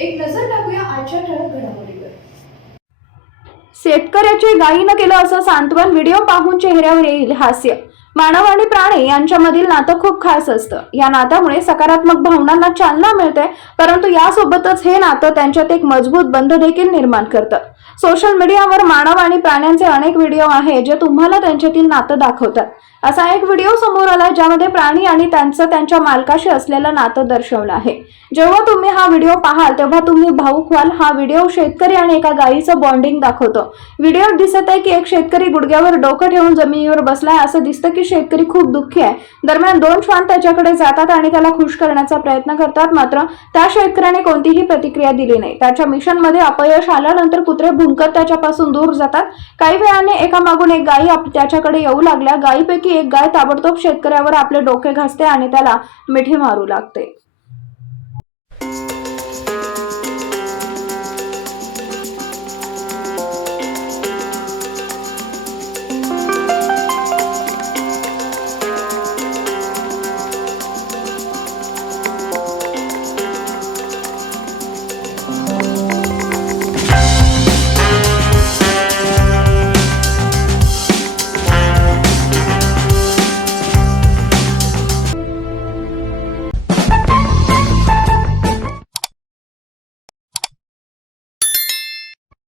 एक नजर टाकूया आजच्या ठळक घडामोडीवर। शेतकऱ्याचे गायीनं केलं असं सांत्वन, व्हिडिओ पाहून चेहऱ्यावर येईल हास्य। मानव आणि प्राणी यांच्यामधील नातं खूप खास असतं। या नात्यामुळे सकारात्मक भावनांना चालना मिळते, परंतु यासोबतच हे नातं त्यांच्यात एक मजबूत बंध देखील निर्माण करतं। सोशल मीडियावर मानव आणि प्राण्यांचे अनेक व्हिडिओ आहेत जे तुम्हाला त्यांच्यातील नातं दाखवतात। असा एक व्हिडिओ समोर आला ज्यामध्ये प्राणी आणि त्यांचं त्यांच्या मालकाशी असलेलं नातं दर्शवलं आहे। जेव्हा तुम्ही हा व्हिडिओ पाहाल तेव्हा तुम्ही भावुक व्हाल। हा व्हिडिओ शेतकरी आणि एका गायीचं बॉन्डिंग दाखवतो। व्हिडिओत दिसत आहे की एक शेतकरी गुडघ्यावर डोकं ठेवून जमिनीवर बसलाय। असं दिसतं की शेतकरी खूप दुःखी आहे। दरम्यान दोन श्वान त्याच्याकडे जातात आणि त्याला खुश करण्याचा प्रयत्न करतात, मात्र त्या शेतकऱ्याने कोणतीही प्रतिक्रिया दिली नाही। त्याच्या मिशनमध्ये अपयश आल्यानंतर कुत्रे भुंकत त्याच्यापासून दूर जातात। काही वेळाने एकामागून एक गायी त्याच्याकडे येऊ लागल्या। गायीपैकी एक गाय ताबडतोब शेतकऱ्यावर आपले डोके घासते आणि त्याला मिठी मारू लागते।